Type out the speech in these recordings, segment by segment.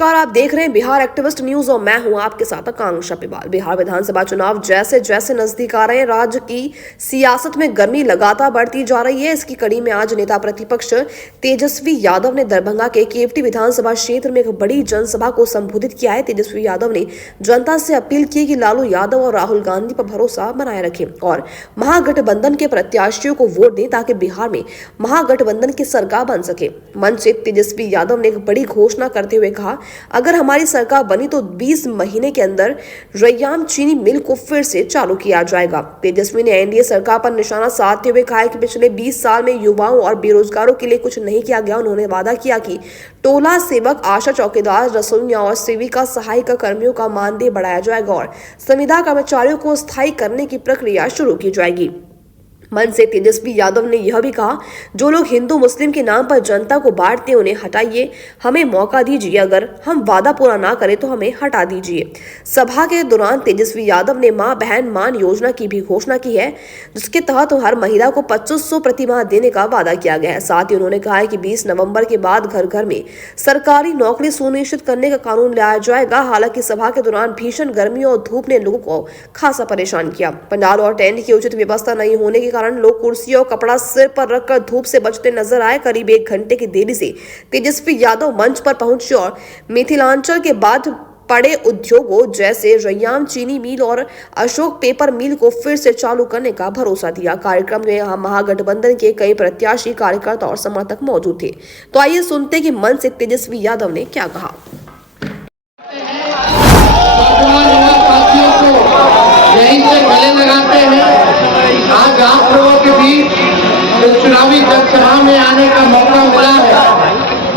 नमस्कार, आप देख रहे हैं बिहार एक्टिविस्ट न्यूज और मैं हूं आपके साथ आकांक्षा पिवाल। बिहार विधानसभा चुनाव जैसे जैसे नजदीक आ रहे हैं, राज्य की सियासत में गर्मी लगातार बढ़ती जा रही है। इसकी कड़ी में आज नेता प्रतिपक्ष तेजस्वी यादव ने दरभंगा के केवटी विधानसभा क्षेत्र में एक बड़ी जनसभा को संबोधित किया है। तेजस्वी यादव ने जनता से अपील की कि लालू यादव और राहुल गांधी पर भरोसा बनाए रखें और महागठबंधन के प्रत्याशियों को वोट दें ताकि बिहार में महागठबंधन की सरकार बन सके। मंच से तेजस्वी यादव ने एक बड़ी घोषणा करते हुए कहा, अगर हमारी सरकार बनी तो 20 महीने के अंदर रैयाम चीनी मिल को फिर से चालू किया जाएगा। तेजस्वी ने एनडीए सरकार पर निशाना साधते हुए कहा कि पिछले 20 साल में युवाओं और बेरोजगारों के लिए कुछ नहीं किया गया। उन्होंने वादा किया कि टोला सेवक, आशा चौकीदार, रसोइया और सेविका सहायिका कर्मियों का मानदेय बढ़ाया जाएगा और संविदा कर्मचारियों को स्थायी करने की प्रक्रिया शुरू की जाएगी। मन से तेजस्वी यादव ने यह भी कहा, जो लोग हिंदू मुस्लिम के नाम पर जनता को बांटते हैं उन्हें हटाइए, हमें मौका दीजिए, अगर हम वादा पूरा ना करें तो हमें हटा दीजिए। सभा के दौरान तेजस्वी यादव ने मां बहन मान योजना की भी घोषणा की है, जिसके तहत हर महिला को 2500 प्रति माह देने का वादा किया गया है। साथ ही उन्होंने कहा है कि 20 नवंबर के बाद घर घर में सरकारी नौकरी सुनिश्चित करने का कानून लाया जाएगा। हालांकि सभा के दौरान भीषण गर्मी और धूप ने लोगों को खासा परेशान किया। पंडाल और टेंट की उचित व्यवस्था नहीं होने के कारण लोग कुर्सी और कपड़ा सिर पर रखकर धूप से बचते नजर आए। करीब 1 घंटे की देरी से तेजस्वी यादव मंच पर पहुंचे और मिथिलांचल के बाद पड़े उद्योगों जैसे रैयाम चीनी मिल और अशोक पेपर मिल को फिर से चालू करने का भरोसा दिया। कार्यक्रम में यहाँ महागठबंधन के कई प्रत्याशी, कार्यकर्ता और समर्थक मौजूद थे। तो आइए सुनते हैं कि मंच से तेजस्वी यादव ने क्या कहा। आज आप लोगों के बीच इस चुनावी जनसभा में आने का मौका मिला है।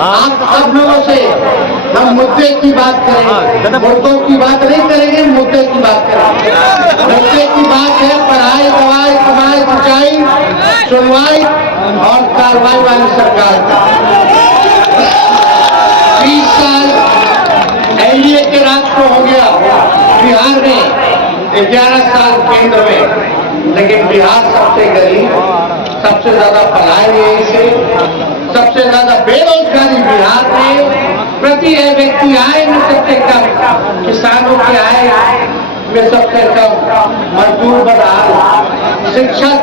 आप सब लोगों से हम मुद्दे की बात करेंगे, मुद्दों की बात नहीं करेंगे, मुद्दे की बात करेंगे। मुद्दे की बात है पढ़ाई, दवाई, कमाई, सिंचाई, सुनवाई और कार्रवाई वाली सरकार का। 20 साल एनडीए के राज को हो गया बिहार में, 11 साल केंद्र में, लेकिन बिहार सबसे गरीब, सबसे ज्यादा पलायन यहीं से, सबसे ज्यादा बेरोजगारी बिहार में। प्रति व्यक्ति आय में सबसे कम, किसानों की आय में सबसे कम, मजदूर बदहाल, शिक्षक,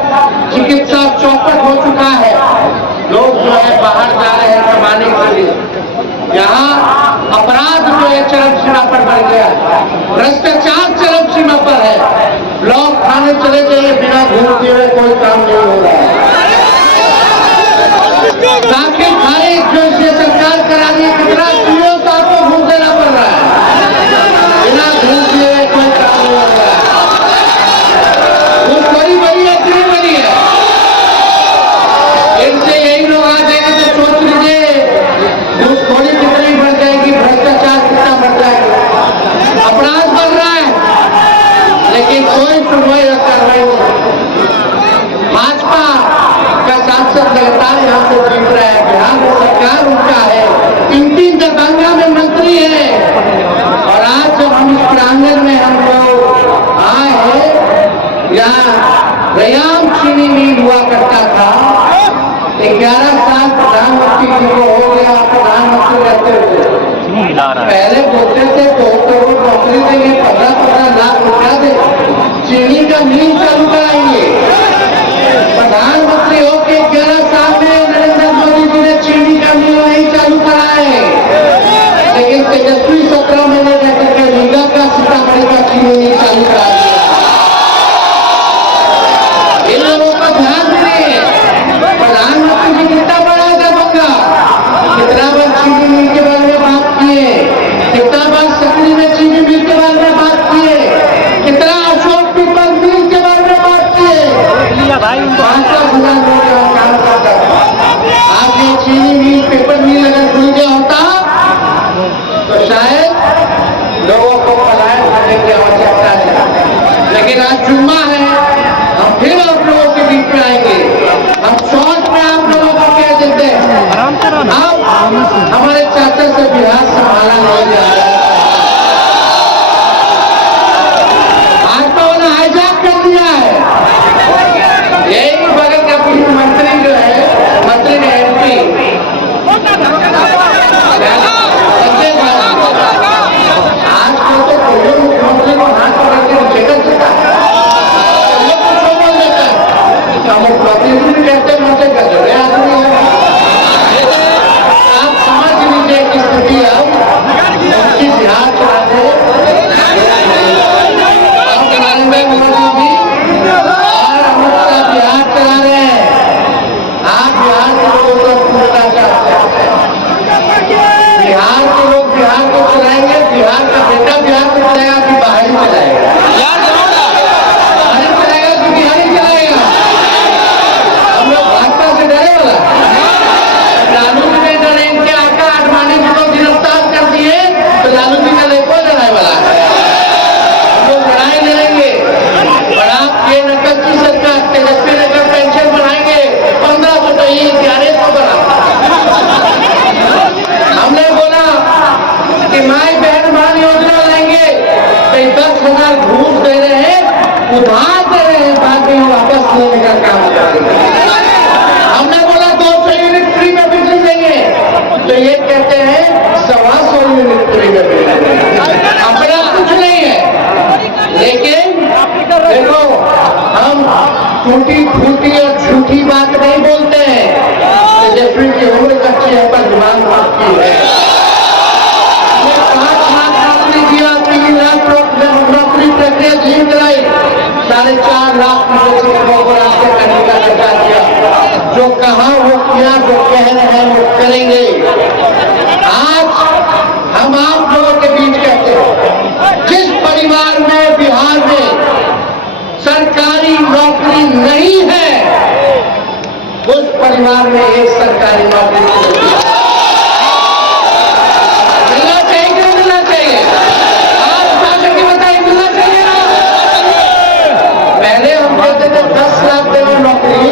चिकित्सा चौपट हो चुका है। लोग जो है बाहर जा रहे हैं कमाने के लिए। यहाँ अपराध जो है चरम सीमा पर बढ़ गया है, भ्रष्टाचार चरम सीमा पर है। लोग खाने चले जाइए, बिना घूम दिए कोई काम नहीं हो रहा है। दाखिल खारिज जो इसे सरकार करा रही है, कितना चीजों को आपको घूम देना पड़ रहा है, बिना घूम दिए कोई काम नहीं हो रहा है। घूसखोरी बड़ी है, कितनी बड़ी है, इनसे यही लोग आ जाएंगे तो सोच लीजिए घूसखोरी कितनी बढ़ जाएगी, भ्रष्टाचार कितना बढ़ जाएगा, अपराध बढ़ रहा है, लेकिन कोई सुनवाई और कार्रवाई नहीं। भाजपा का सांसद लगातार यहाँ से जीत रहा है, बिहार में सरकार उनका है, 3 दरभंगा में मंत्री है। और आज जब हम इस प्रांगण में हम लोग आए हैं, यहाँ रैयाम चीनी मिल हुआ करता था, 11 साल प्रधानमंत्री जी को हो गया, प्रधानमंत्री रहते हुए पहले बोलते थे 2 करोड़ नौकरी देंगे, 15-15 लाख रुपया देंगे, चीनी का मिल चालू कराएंगे। प्रधानमंत्री होके 11 साल में नरेंद्र मोदी जी ने चीनी का मिल नहीं चालू कराए, लेकिन तेजस्वी 17 महीने रहकर के रीगा का, सीतामढ़ी का चीनी नहीं चालू करा दिया। इन लोगों का ध्यान नहीं है। प्रधानमंत्री जी कितना बड़ा दरभंगा, कितना बार चीनी मिल के बारे में बात किए, कितना बार सकरी में चीनी मिल के बारे में बात किए, कितना अशोक पेपर मिल के बारे में बात किए। 5,000 लोग यहाँ काम करता है। आज ये चीनी मिल, पेपर मिल अगर खुल गया होता तो शायद लोगों को पलायन करने की आवश्यकता है। लेकिन आज जुम्मा है, हम फिर आप लोगों के बीच में आएंगे। हम शॉर्ट में आप लोगों को कह देते हैं, अब हमारे चाचा से बिहार संभाला नहीं जा रहा है। भाजपा ने हाईजैक कर दिया है। यही बगल का मंत्री जो है, मंत्री ने एमपी हम प्रतिनिधि कहते मजे कर रहे आदमी है। आप समझ लीजिए कि स्थिति अब उनकी बिहार चलाने नरेंद्र मोदी जी और अमित शाह बिहार चला रहे हैं। आप बिहार के लोगों को पूछना चाहते हैं, बिहार के लोग बिहार को चलाएंगे, बिहार का बेटा बिहार को चलाएगा कि बाहरी चलाएगा? बाहरी चलाएगा कि बिहारी चलाएगा? हम लोग भाजपा से डरे वाला लालू जी ने डरे, इनके आका आडवाणी जी को गिरफ्तार कर दिए तो लालू जी का नहीं कोई लड़ाई वाला है। हम लोग लड़ाई लड़ेंगे। और आप ये नकलची सरकार तेजस्वी नगर पेंशन बढ़ाएंगे 1500 तो ये 1100 बढ़ा। हमने बोला कि माई बहन मान योजना लाएंगे तो 10,000 घूस दे रहे हैं, उधार दे रहे हैं, बाद में वापस लेने का काम करेंगे। हमने बोला 200 यूनिट फ्री में बिजली देंगे तो ये कहते हैं 125 यूनिट फ्री में बिजली देंगे। अपना कुछ नहीं है, लेकिन देखो हम टूटी फूटी और झूठी बात नहीं बोलते हैं। तेजस्वी की उम्र कच्ची है पर जुबान बाकी है। 5 लाख नौकरी दिया, 3 लाख नौकरी प्रक्रिया जीव कराई, 4.5 लाख शिक्षकों को रास्ते करने का सरकार किया। जो कहा वो किया, जो कह रहे हैं वो करेंगे। आज हम आप लोगों के बीच कहते हैं, जिस परिवार में बिहार में सरकारी नौकरी नहीं है उस परिवार में एक सरकारी नौकरी मिलना चाहिए कि नहीं मिलना चाहिए? आप बात की बताइए, मिलना चाहिए ना? पहले हम कहते थे 10 लाख देने नौकरी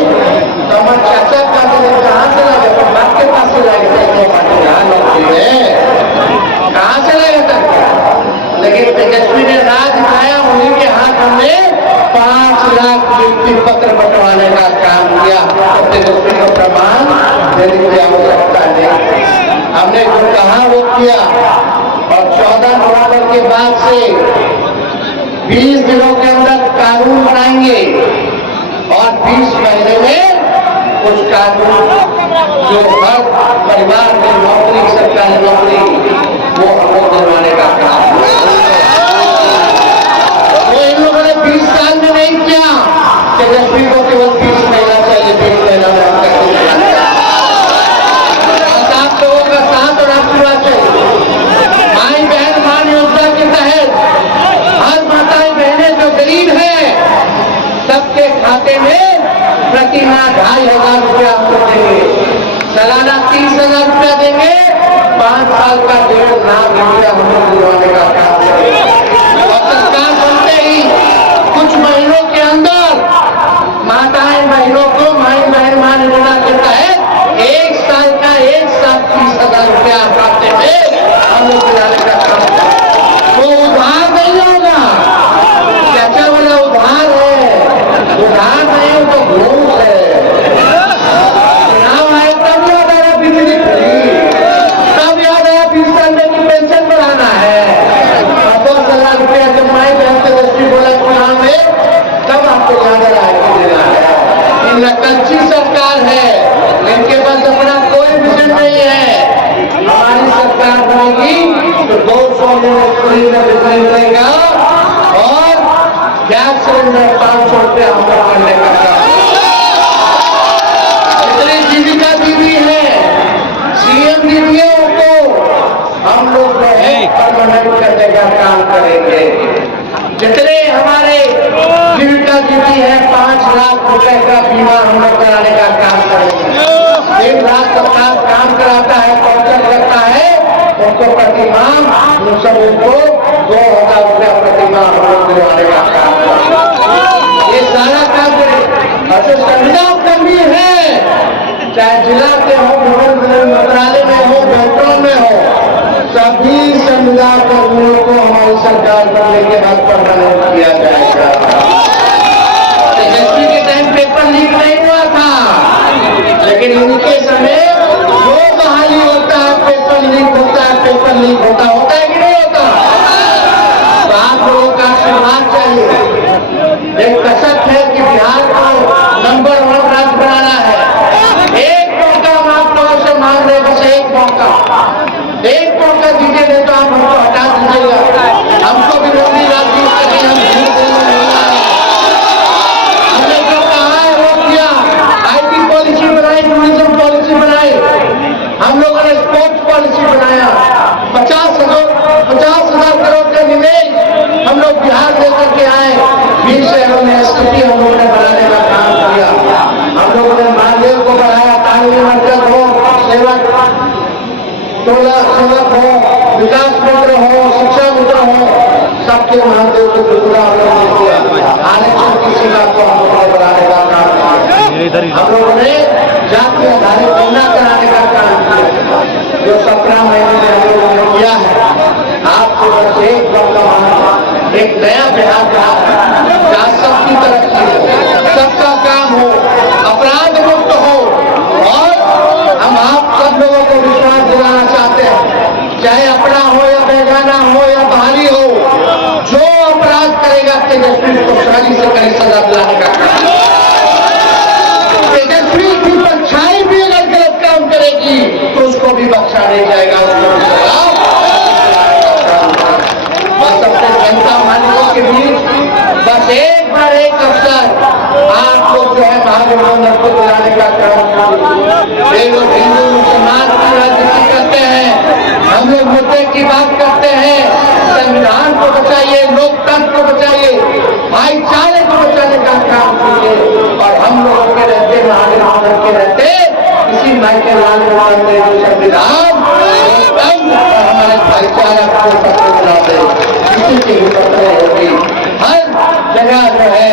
तो हमारे चाचा कहते थे कहां से लागे, तो बाप के पास से लागे नौकरी है, कहां से लागे? लेकिन तेजस्वी ने राज दिखाया, उन्हीं के हाथ हमने 5 लाख नियुक्ति पत्र बंटवाने का काम किया। तेजस्वी को प्रमाण देने की आवश्यकता नहीं, हमने जो कहा वो किया। और 14 नवंबर के बाद से 20 दिनों के अंदर कानून बनाएंगे और 20 महीने में कुछ कानून जो हर परिवार में नौकरी, सरकारी नौकरी, वो हमको दिलवाने का काम वो इन लोगों ने 20 साल में नहीं किया। तेजस्वी को केवल 30 महीना चाहिए, 20 महीना में हम तक आप लोगों का साथ और आशीर्वाद चाहिए। माई बहन मान योजना के तहत हर माताएं बहनें जो गरीब है सबके खाते में प्रति माह 2,500 रुपया हम देंगे, सालाना 30,000 रुपया देंगे, 5 साल का 1.5 लाख रुपया हम लोग दिलवाने का काम करेंगे। और सरकार बनते ही कुछ महीनों के अंदर माताएं बहनों को माई बहन मान योजना के तहत 1 साल का 1,30,000 रुपया खाते में हम लोग दिलाने का काम करेंगे। वो उधार नहीं होगा, चाचा वाला उधार है, उधार नहीं हो तो घूस है। चुनाव आए तब याद आया बिजली फ्री, तब याद आया 20 साल में की पेंशन बढ़ाना है, 10,000 रुपया जब माई बहन तेजस्वी बोला चुनाव में तब आपको याद आया कि देना है। ये नकलची सरकार है, इनके पास अपना कोई विजन नहीं है। हमारी सरकार बनेगी तो 200 यूनिट फ्री में बिजली मिलेगा और गैस सिलेंडर 500 रुपया हम लोग करने का काम। इतनी जीविका दीदी है, सीएम दीदियों को हम लोग जो है परमानेंट करने का काम करेंगे। जितने हमारे जीविका दीदी है 5 लाख रुपए का बीमा हम लोग कराने का काम करेंगे। 1 लाख सरकार काम कराता है, पहुंचल रहता है, उनको प्रति माह उन सबको 2,000 रुपया प्रति माह हम लोग दिलवाने का काम करेंगे। ये सारा काम करें। और जो संविदा कर्मी है, चाहे जिला के हो, मंत्रालय में हो, बैंकों में हो, सभी संविदा कर्मियों को हमारी सरकार बनने के बाद परमानेंट किया जाएगा। तेजस्वी के टाइम पेपर लीक नहीं हुआ था, लेकिन इनके समय जो बहाली होता है पेपर लीक होता है, पेपर लीक होता है कि नहीं होता? तो आप लोगों का आशीर्वाद चाहिए। एक कसक है कि बिहार को नंबर 1 से दूसरा आरक्षण की सीमा को हम लोगों ने बढ़ाने का काम किया। हम लोगों ने जाति आधारित गणना कराने का काम किया, जो 17 महीने में हम लोगों ने किया है। आपको बस एक वर्तमान एक नया बिहार बना जहाँ सबकी तरक्की हो, सबका काम हो, अपराध मुक्त हो। और हम आप सब लोगों को विश्वास दिलाना चाहते हैं, चाहे अपना हो या बेगाना हो या बाहरी हो, जो अपराध करेगा तेजस्वी को सही से कड़ी सजा दिलाने का काम। तेजस्वी की परछाई भी अगर गलत काम करेगी तो उसको भी बख्शा नहीं जाएगा, उसको भी सजा। बस अपने जनता मालिकों के बीच बस एक बार एक अवसर आप लोग जो है महागठबंधन को दिलाने का काम। ये लोग हिंदू मुसलमान की राजनीति करते हैं, हम लोग मुद्दे की बात करते हैं। संविधान को बचाइए, लोकतंत्र को बचाइए, भाईचारे को बचाने का काम कीजिए। और हम लोगों के रहते महागठबंधन के रहते इसी मायके लाल ने जो संविधान लोकतंत्र और हमारे भाईचारा को सबको बना दे, इसी की हिम्मत होगी। हर जगह जो है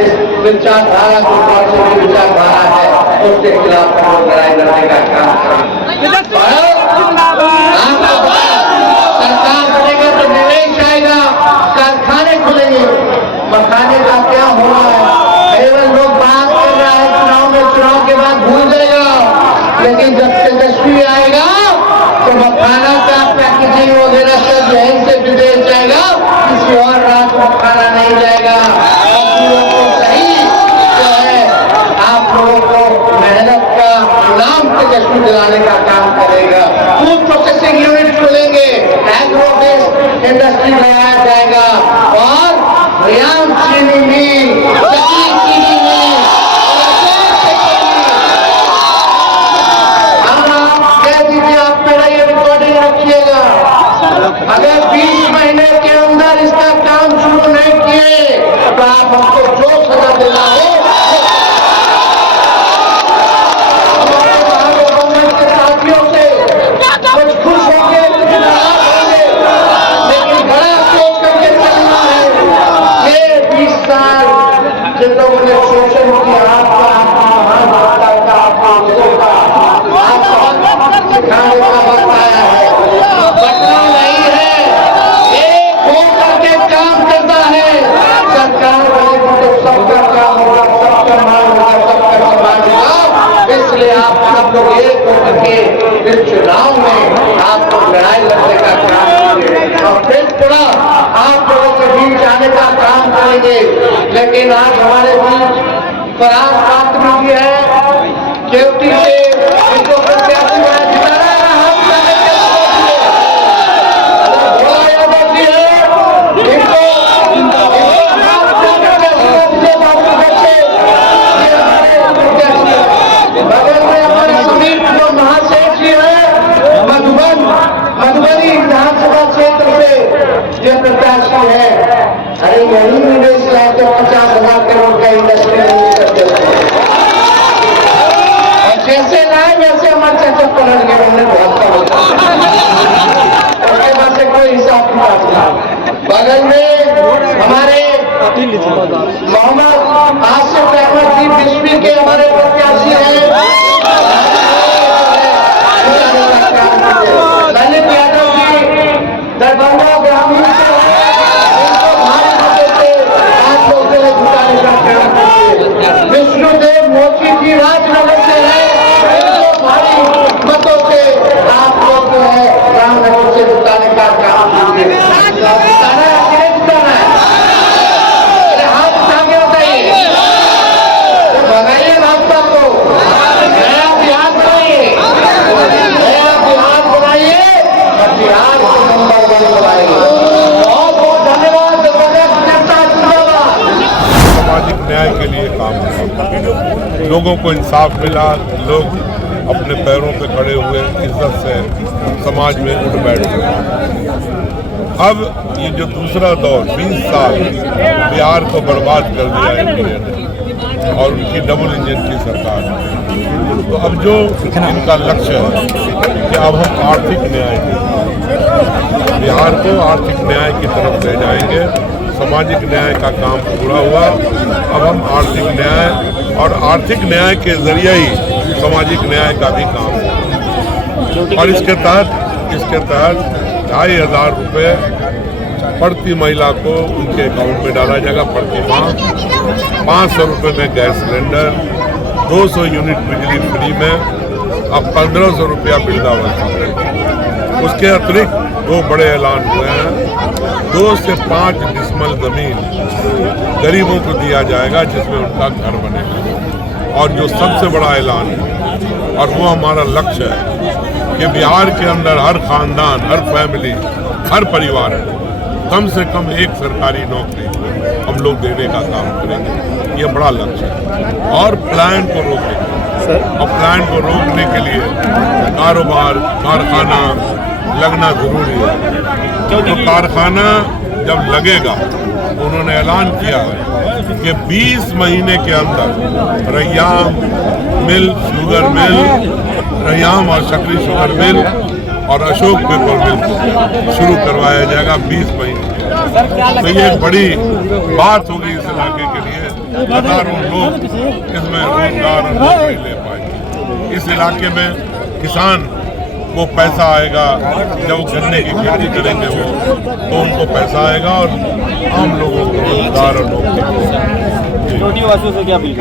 इस विचारधारा को कौन सी विचारधारा है उसके खिलाफ हम लोग लड़ाई लड़ने का काम करें। सरकार बनेगा तो निवेश आएगा, कारखाने खुलेंगे। मखाने का क्या हो रहा है, केवल लोग बात कर रहा है चुनाव में, चुनाव के बाद भूल जाएगा। लेकिन जब तेजस्वी आएगा तो मखाना का पैकेजिंग वगैरह सब जहन से विदेश जाएगा, किसी और रात मखाना नहीं जाएगा। सही जो है आप लोगों को मेहनत का नाम तेजस्वी दिलाने का काम करेगा। फूड प्रोसेसिंग यूनिट खुलेंगे, एग्रो बेस्ड इंडस्ट्री लगाया जाएगा और रियान चीनी मिल, चीनी मिल कह दीजिए। आप मेरा ये रिकॉर्डिंग रखिएगा, अगर 20 महीने के अंदर इसका काम शुरू नहीं किए तो आप हमको जो सजा देना हो के साथियों से कुछ खुश होंगे, कुछ नाराज होंगे, लेकिन बड़ा सोच करके चलना है। ये 20 साल जिन लोगों ने शोषण किया आपका सिखाने का वक्त आया है, बटना नहीं है, एक होकर के काम करता है। सरकार बनेगी तो सबका काम होगा, सबका मान होगा, सबका सम्मान होगा। इसलिए आप सब लोग एक होकर के इस चुनाव में आप लोग लड़ाई लड़ने का काम करेंगे और फिर थोड़ा आप लोगों के बीच आने का काम करेंगे। लेकिन आज हमारे बीच पराग पात्र भी है, केवटी से इनको प्रत्याशी मधुबनी विधानसभा क्षेत्र से जो प्रत्याशी है। अरे यही निवेश लाए तो 50,000 करोड़ का इंडस्ट्री और जैसे लाए वैसे हमारे चाचा पलट गए, हमने बहुत कम उसके बाद से कोई हिसाब किताब। बगल में हमारे मोहम्मद आसिफ अहमद जी बिस्मी के हमारे प्रत्याशी हैं। ललित यादव जी दरभंगा ग्रामीण से इनको भारी मदद से आप लोग जो है जुटाने का काम करते। विष्णुदेव मोची जी राजनगर से है, इनको भारी मतों से आप लोग जो है रामनगर से जुटाने का काम कीजिए। जुटाना है कि नहीं जुटाना है? अरे हाथ उठा के बताइए, भगाइए भाजपा को, नया बिहार बनाइए, नया बिहार बनाइए और बिहार को नंबर 1 बनाइए। बहुत बहुत धन्यवाद। सामाजिक न्याय के लिए काम किया, लोगों को इंसाफ मिला, लोग अपने पैरों पे खड़े हुए इज्जत से समाज में उठ बैठ गए। अब ये जो दूसरा दौर 20 साल बिहार को बर्बाद कर दिया एनडीए ने और उनकी डबल इंजन की सरकार है, तो अब जो इनका लक्ष्य है कि अब हम आर्थिक न्याय बिहार को आर्थिक न्याय की तरफ ले जाएंगे, सामाजिक न्याय का काम पूरा हुआ। अब हम आर्थिक न्याय और आर्थिक न्याय के जरिए ही सामाजिक न्याय का भी काम होगा। और इसके तहत 2,500 रुपये प्रति महिला को उनके अकाउंट में डाला जाएगा प्रति माह। 500 रुपये में गैस सिलेंडर, 200 यूनिट बिजली फ्री में, अब 1500 रुपया वृद्धावस्था। उसके अतिरिक्त 2 बड़े ऐलान हुए हैं। 2 से 5 डिसमल जमीन गरीबों को दिया जाएगा जिसमें उनका घर बनेगा। और जो सबसे बड़ा ऐलान है और वो हमारा लक्ष्य है कि बिहार के अंदर हर खानदान, हर फैमिली, हर परिवार कम से कम एक सरकारी नौकरी हम लोग देने का काम करेंगे। ये बड़ा लक्ष्य है। और प्लान को रोकेंगे। और प्लान को रोकने के लिए कारोबार, कारखाना लगना जरूरी है। तो कारखाना जब लगेगा, उन्होंने ऐलान किया है कि 20 महीने के अंदर रैयाम मिल, शुगर मिल, रैयाम और सकरी शुगर मिल और अशोक पेपर मिल शुरू करवाया जाएगा 20 महीने। तो ये एक बड़ी बात होगी इस इलाके के लिए। हजारों लोग इसमें रोजगार और नौकरी ले पाएंगे। इस इलाके में किसान को पैसा आएगा, जब गन्ने की खेती करेंगे वो, तो उनको पैसा आएगा और आम लोगों को रोजगार और नौकरी। केवटी वासियों से क्या अपील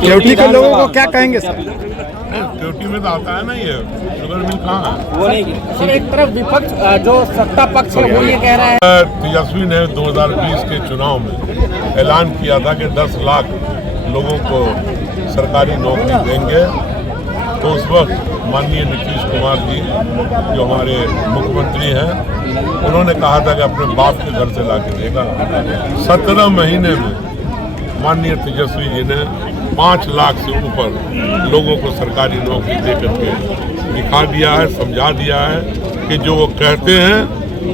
केवटी के लोगों को क्या कहेंगे सर? केवटी में तो आता है ना ये शुगर मिल कहाँ है? वो नहीं सर, एक तरफ विपक्ष जो सत्ता पक्ष है वो ये कह रहा है। तेजस्वी ने 2020 के चुनाव में ऐलान किया था कि 10 लाख लोगों को सरकारी नौकरी देंगे। तो उस वक्त माननीय नीतीश कुमार जी जो हमारे मुख्यमंत्री हैं, उन्होंने कहा था कि अपने बाप के घर से ला के देगा। 17 महीने में माननीय तेजस्वी जी ने 5 लाख से ऊपर लोगों को सरकारी नौकरी दे करके दिखा दिया है, समझा दिया है कि जो वो कहते हैं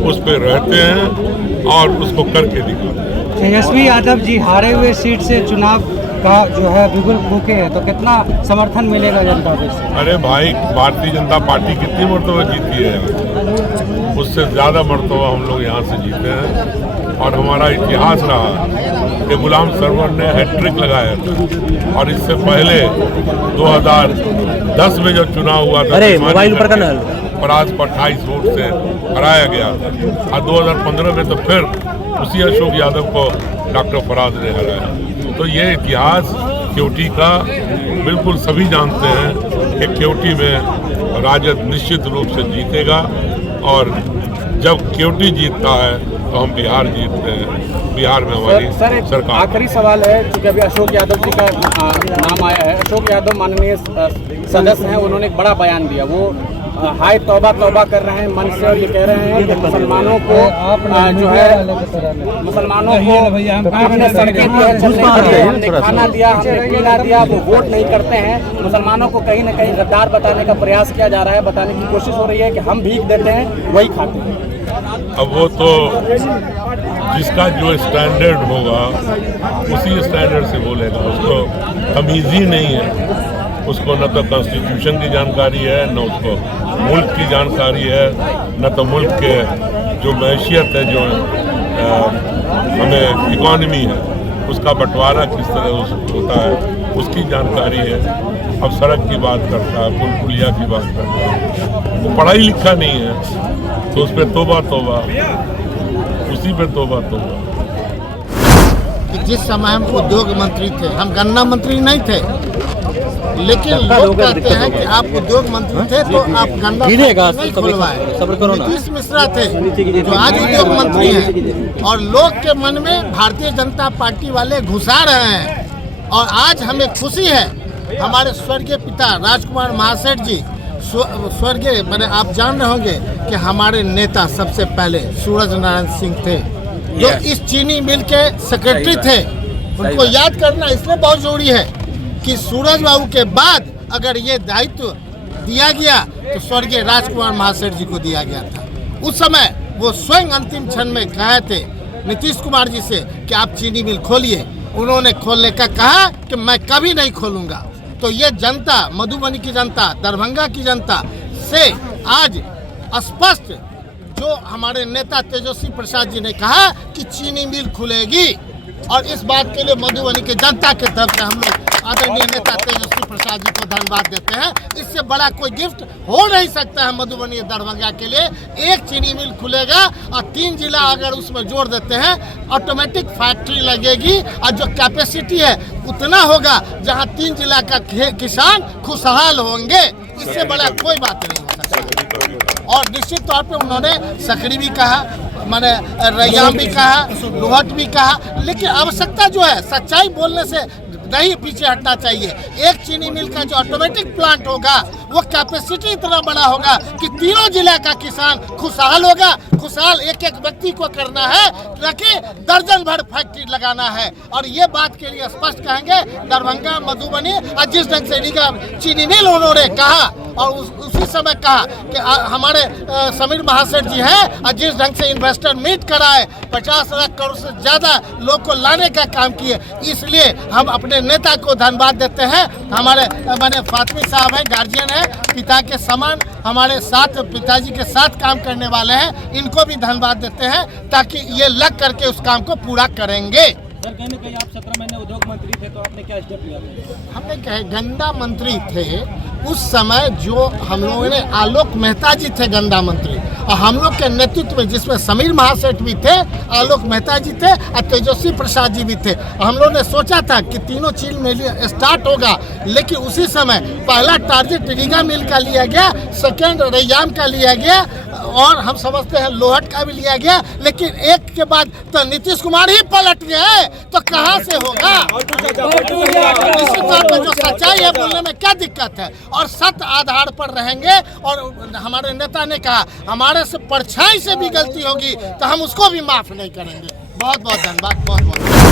उस पर रहते हैं और उसको करके दिखाते हैं। तेजस्वी यादव जी हारे हुए सीट से चुनाव का जो है बिगुल फूके हैं, तो कितना समर्थन मिलेगा जनता से? अरे भाई, भारतीय जनता पार्टी कितनी मरतबा जीती है? उससे ज़्यादा मरतबा हम लोग यहाँ से जीते हैं। और हमारा इतिहास रहा कि गुलाम सरवर ने हैट्रिक लगाया था। और इससे पहले 2010 में जब चुनाव हुआ था, मोबाइल पर फराज को 28 वोट से हराया गया था। और 2015 में तो फिर उसी अशोक यादव को डॉक्टर फराज ने हराया। तो ये इतिहास केवटी का बिल्कुल सभी जानते हैं कि केवटी में राजद निश्चित रूप से जीतेगा। और जब केवटी जीतता है तो हम बिहार जीतते हैं। बिहार में हमारी सरकार। आखिरी सवाल है, क्योंकि अभी अशोक यादव जी का नाम आया है। अशोक यादव माननीय सदस्य हैं, उन्होंने एक बड़ा बयान दिया। वो हाय तौबा तौबा कर रहे हैं मन से और ये कह रहे हैं कि मुसलमानों को जो है मुसलमानों को हमने सड़कें दी है चलने के लिए, हमने खाना दिया, हमने पीना दिया, वो वोट नहीं करते हैं। मुसलमानों को कहीं ना कहीं गद्दार बताने का प्रयास किया जा रहा है, बताने की कोशिश हो रही है कि हम भीख देते हैं वही खाते हैं। अब वो तो जिसका जो स्टैंडर्ड होगा उसी स्टैंडर्ड से बोलेगा। उसको तमीज़ ही नहीं है। उसको न तो कॉन्स्टिट्यूशन की जानकारी है, न उसको मुल्क की जानकारी है, न तो मुल्क के जो मैशियत है, जो हमें इकॉनमी है, उसका बंटवारा किस तरह होता है उसकी जानकारी है। अब सड़क की बात करता है, पुल पुलिया की बात करता है। वो पढ़ाई लिखा नहीं है तो उस पर तौबा तौबा, उसी पर तौबा तौबा। जिस समय हम उद्योग मंत्री थे, हम गन्ना मंत्री नहीं थे, लेकिन लोग कहते हैं कि आप उद्योग मंत्री थे तो आप गन्ना नहीं खुलवाए। नीतीश मिश्रा थे जो आज उद्योग मंत्री हैं और लोग के मन में भारतीय जनता पार्टी वाले घुसा रहे हैं। और आज हमें खुशी है, हमारे स्वर्गीय पिता राजकुमार महासेठ जी स्वर्गीय मैंने आप जान रहे होंगे कि हमारे नेता सबसे पहले सूरज नारायण सिंह थे जो इस चीनी मिल के सेक्रेटरी थे। उनको याद करना इसलिए बहुत जरूरी है कि सूरज बाबू के बाद अगर ये दायित्व दिया गया तो स्वर्गीय राजकुमार महासेठ जी को दिया गया था। उस समय वो स्वयं अंतिम क्षण में कहे थे नीतीश कुमार जी से कि आप चीनी मिल खोलिए। उन्होंने खोलने का कहा कि मैं कभी नहीं खोलूंगा। तो ये जनता, मधुबनी की जनता, दरभंगा की जनता से आज स्पष्ट जो हमारे नेता तेजस्वी प्रसाद जी ने कहा कि चीनी मिल खुलेगी, और इस बात के लिए मधुबनी के जनता के तरफ से हम लोग आदरणीय नेता तेजस्वी प्रसाद जी को धन्यवाद देते हैं। इससे बड़ा कोई गिफ्ट हो नहीं सकता है मधुबनी दरभंगा के लिए। एक चीनी मिल खुलेगा और 3 जिला अगर उसमें जोड़ देते हैं, ऑटोमेटिक फैक्ट्री लगेगी और जो कैपेसिटी है उतना होगा जहां 3 जिला का किसान खुशहाल होंगे। इससे बड़ा कोई बात नहीं हो सकता। और निश्चित तौर पे उन्होंने सकरी भी कहा, मैंने रैयाम भी कहा, लोहट भी कहा, लेकिन आवश्यकता जो है सच्चाई बोलने से नहीं पीछे हटना चाहिए। एक चीनी मिल का जो ऑटोमेटिक प्लांट होगा वो कैपेसिटी इतना बड़ा होगा कि तीनों जिला का किसान खुशहाल होगा। खुशहाल एक एक व्यक्ति को करना है, ताकि दर्जन भर फैक्ट्री लगाना है। और ये बात के लिए स्पष्ट कहेंगे दरभंगा मधुबनी, और जिस ढंग से चीनी मिल उन्होंने कहा और उसी समय कहा कि हमारे समीर महासेठ जी हैं, और जिस ढंग से इन्वेस्टर मीट कराए 50 लाख करोड़ से ज़्यादा लोग को लाने का काम किए, इसलिए हम अपने नेता को धन्यवाद देते हैं। हमारे मैंने फातमी साहब हैं, गार्जियन हैं, पिता के समान हमारे साथ, पिताजी के साथ काम करने वाले हैं, इनको भी धन्यवाद देते हैं, ताकि ये लग करके उस काम को पूरा करेंगे। सर कहीं ना कहीं आप 17 महीने उद्योग मंत्री थे, तो आपने क्या स्टेप लिया? हमने कहे गंगा मंत्री थे उस समय, जो हम लोगों ने, आलोक मेहता जी थे गंगा मंत्री, और हम लोग के नेतृत्व में जिसमें समीर महासेठ भी थे, आलोक मेहता जी थे और तेजस्वी प्रसाद जी भी थे। हम लोगों ने सोचा था कि तीनों चीज मिल स्टार्ट होगा, लेकिन उसी समय पहला टारगेट रीगा मिल का लिया गया, सेकेंड रैयाम का लिया गया, और हम समझते हैं लोहट का भी लिया गया, लेकिन एक के बाद तो नीतीश कुमार ही पलट गए, तो कहां से होगा? निश्चित तौर पर जो सच्चाई है बोलने में क्या दिक्कत है, और सत्य आधार पर रहेंगे। और हमारे नेता ने कहा हमारे से परछाई से भी गलती होगी तो हम उसको भी माफ नहीं करेंगे। बहुत बहुत धन्यवाद, बहुत बहुत।